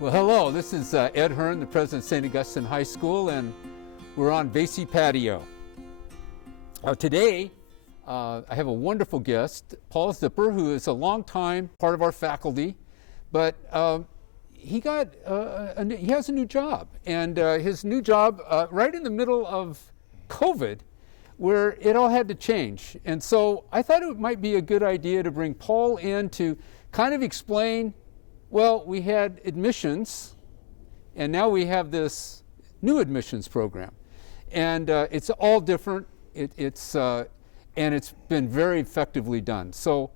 Well, hello, this is Ed Hearn, the president of St. Augustine High School, and we're on Patio. Today, I have a wonderful guest, Paul Zipper, who is a longtime part of our faculty, but he has a new job, and his new job right in the middle of COVID, where it all had to change. And so I thought it might be a good idea to bring Paul in to kind of explain, well, we had admissions, and now we have this new admissions program. And it's all different, and it's been very effectively done. So,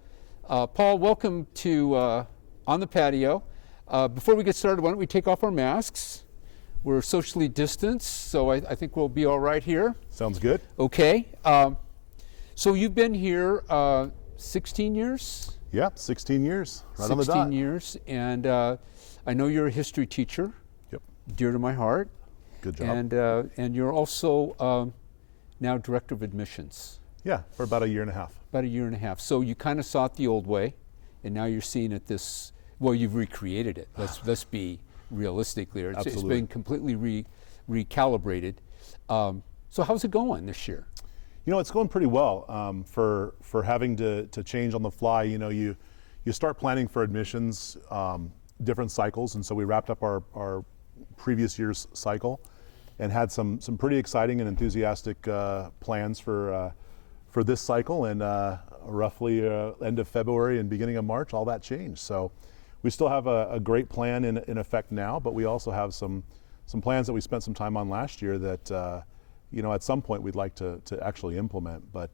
Paul, welcome to On the Patio. Before we get started, why don't we take off our masks? We're socially distanced, so I think we'll be all right here. Sounds good. Okay. So you've been here 16 years? Yeah, 16 years, right on the dot. 16 years, and I know you're a history teacher. Yep. Dear to my heart. Good job. And you're also now director of admissions. Yeah, for about a year and a half. About a year and a half. So you kind of saw it the old way, and now you're seeing it this. Well, you've recreated it. Let's be realistic here. It's been completely recalibrated. So how's it going this year? You know, it's going pretty well. For having to change on the fly, you know, you start planning for admissions, different cycles, and so we wrapped up our previous year's cycle and had some pretty exciting and enthusiastic plans for this cycle, and roughly end of February and beginning of March, all that changed. So we still have a great plan in effect now, but we also have some plans that we spent some time on last year that you know, at some point we'd like to actually implement. But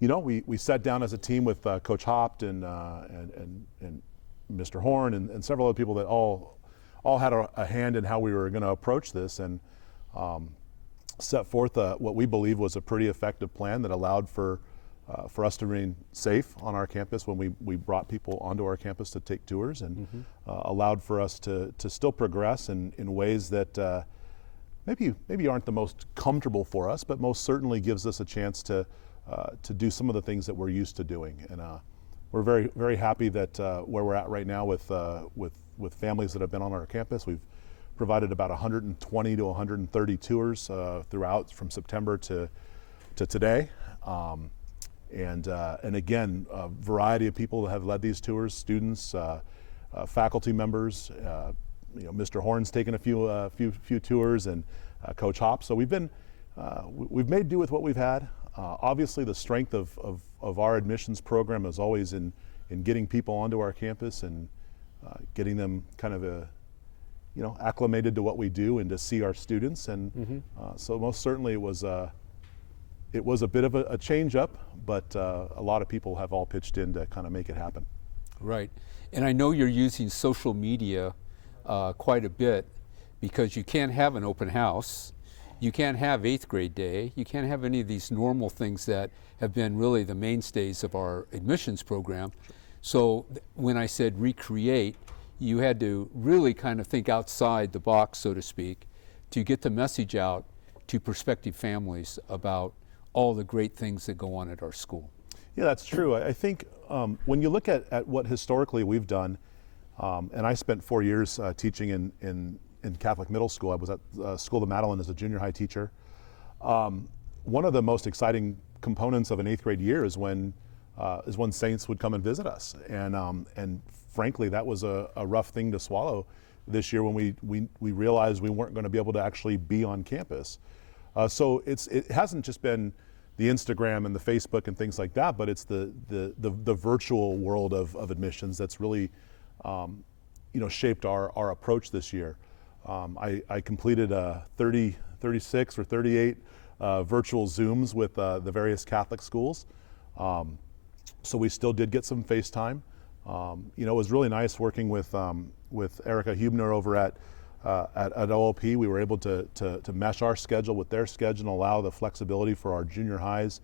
you know, we sat down as a team with Coach Hopt and Mr. Hearn and several other people that all had a hand in how we were going to approach this, and set forth what we believe was a pretty effective plan that allowed for us to remain safe on our campus when we brought people onto our campus to take tours, and allowed for us to still progress in ways that maybe aren't the most comfortable for us, but most certainly gives us a chance to do some of the things that we're used to doing. And we're very, very happy that where we're at right now with families that have been on our campus. We've provided about 120 to 130 tours throughout from September to today. And again, a variety of people have led these tours: students, faculty members. You know, Mr. Horn's taken a few tours, and Coach Hopt. So we've made do with what we've had. Obviously, the strength of our admissions program is always in getting people onto our campus and getting them kind of you know, acclimated to what we do and to see our students. And so most certainly it was a bit of a change up, but a lot of people have all pitched in to kind of make it happen. Right, and I know you're using social media quite a bit, because you can't have an open house, you can't have 8th grade day, you can't have any of these normal things that have been really the mainstays of our admissions program. So when I said recreate, you had to really kind of think outside the box, so to speak, to get the message out to prospective families about all the great things that go on at our school. Yeah, that's true. I think when you look at what historically we've done, and I spent 4 years teaching in Catholic middle school. I was at School of the Madeleine as a junior high teacher. One of the most exciting components of an 8th grade year is when saints would come and visit us, and frankly, that was a rough thing to swallow this year when we realized we weren't going to be able to actually be on campus. So it hasn't just been the Instagram and the Facebook and things like that, but it's the virtual world of admissions that's really you know, shaped our approach this year. I completed 36 or 38 virtual Zooms with the various Catholic schools. So we still did get some FaceTime. You know, it was really nice working with Erica Hubner over at OLP. We were able to mesh our schedule with their schedule and allow the flexibility for our junior highs,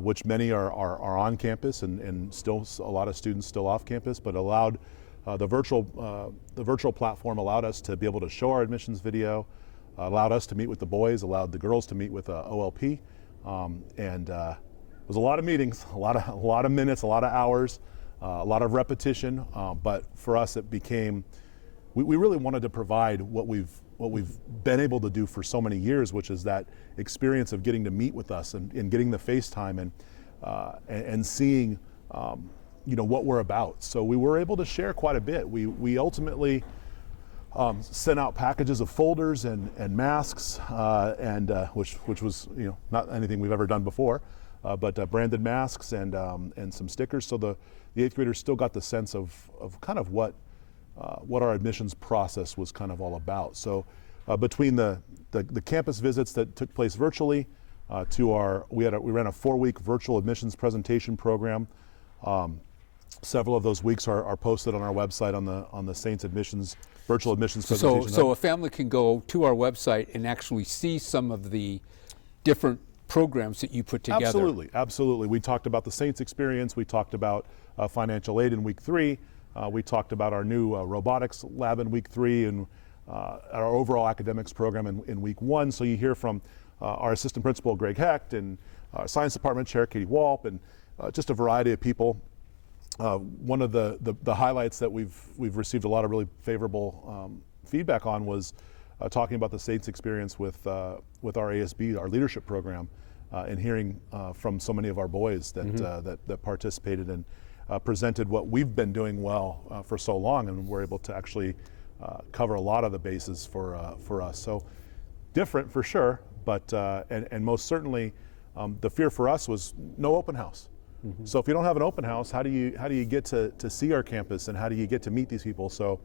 which many are on campus, and still a lot of students still off campus, but allowed the virtual platform allowed us to be able to show our admissions video, allowed us to meet with the boys, allowed the girls to meet with OLP, and it was a lot of meetings, a lot of minutes, a lot of hours, a lot of repetition. But for us, it became we really wanted to provide what we've been able to do for so many years, which is that experience of getting to meet with us and getting the FaceTime and seeing what we're about. So we were able to share quite a bit. We ultimately sent out packages of folders and masks, which was not anything we've ever done before, but branded masks and some stickers. So the 8th graders still got the sense of kind of what our admissions process was kind of all about. So between the campus visits that took place virtually, we ran a 4-week virtual admissions presentation program. Several of those weeks are posted on our website on the Saints admissions virtual admissions presentation. So a family can go to our website and actually see some of the different programs that you put together. Absolutely. We talked about the Saints experience. We talked about financial aid in week 3. We talked about our new robotics lab in week 3 and our overall academics program in week 1. So you hear from our assistant principal, Greg Hecht, and science department chair, Katie Walp, and just a variety of people. One of the highlights that we've received a lot of really favorable feedback on was talking about the Saints experience with our ASB, our leadership program, and hearing from so many of our boys that participated and presented what we've been doing well for so long, and we're able to actually cover a lot of the bases for us. So different for sure, but and most certainly the fear for us was no open house. So if you don't have an open house, how do you get to see our campus, and how do you get to meet these people? So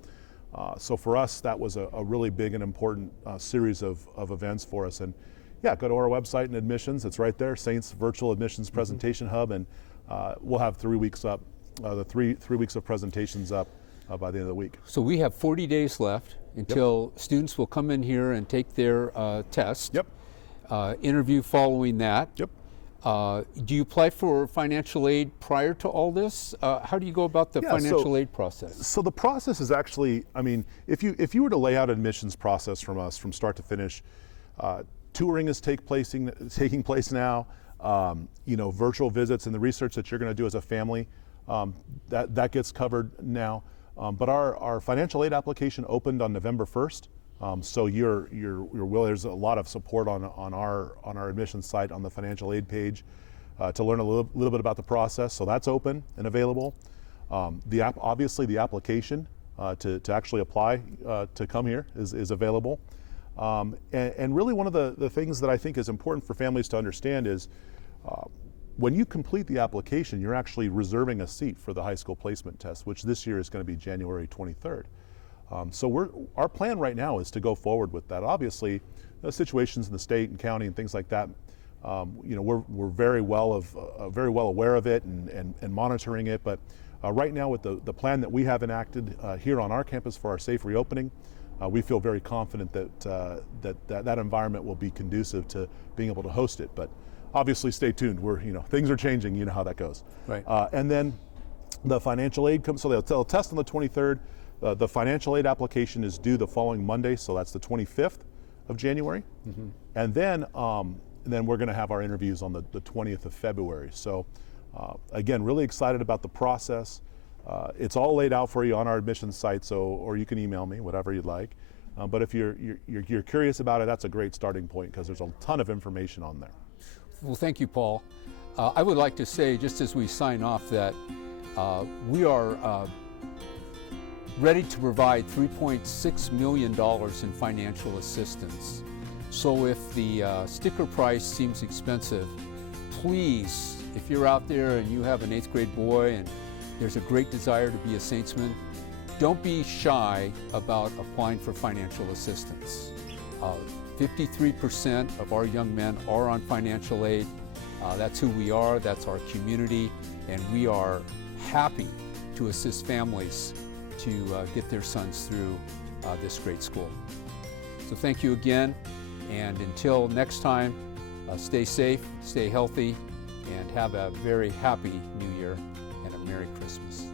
for us, that was a really big and important series of events for us. And yeah, go to our website and admissions. It's right there, Saints Virtual Admissions Presentation Hub, and we'll have 3 weeks up, the three weeks of presentations up by the end of the week. So we have 40 days left until students will come in here and take their test. Interview following that. Do you apply for financial aid prior to all this? How do you go about the financial aid process? So the process is actually, I mean, if you were to lay out an admissions process from us from start to finish, touring is taking place now. Virtual visits and the research that you're going to do as a family, that gets covered now. But our financial aid application opened on November 1st. So there's a lot of support on our admissions site on the financial aid page to learn a little bit about the process. So that's open and available. Obviously the application to actually apply to come here is available. And really one of the things that I think is important for families to understand is when you complete the application, you're actually reserving a seat for the high school placement test, which this year is going to be January 23rd. So our plan right now is to go forward with that. Obviously, the situations in the state and county and things like that, we're very well aware of it and monitoring it. But right now, with the plan that we have enacted here on our campus for our safe reopening, we feel very confident that environment will be conducive to being able to host it. But obviously, stay tuned. Things are changing. You know how that goes. Right. And then the financial aid comes. So they'll test on the 23rd. The financial aid application is due the following Monday, so that's the 25th of January. And then we're going to have our interviews on the 20th of February. So again, really excited about the process. It's all laid out for you on our admissions site, or you can email me, whatever you'd like. But if you're curious about it, that's a great starting point because there's a ton of information on there. Well, thank you, Paul. I would like to say, just as we sign off, that we are ready to provide $3.6 million in financial assistance. So if the sticker price seems expensive, please, if you're out there and you have an 8th grade boy and there's a great desire to be a Saintsman, don't be shy about applying for financial assistance. 53% of our young men are on financial aid. That's who we are, that's our community, and we are happy to assist families to get their sons through this great school. So thank you again, and until next time, stay safe, stay healthy, and have a very happy New Year and a Merry Christmas.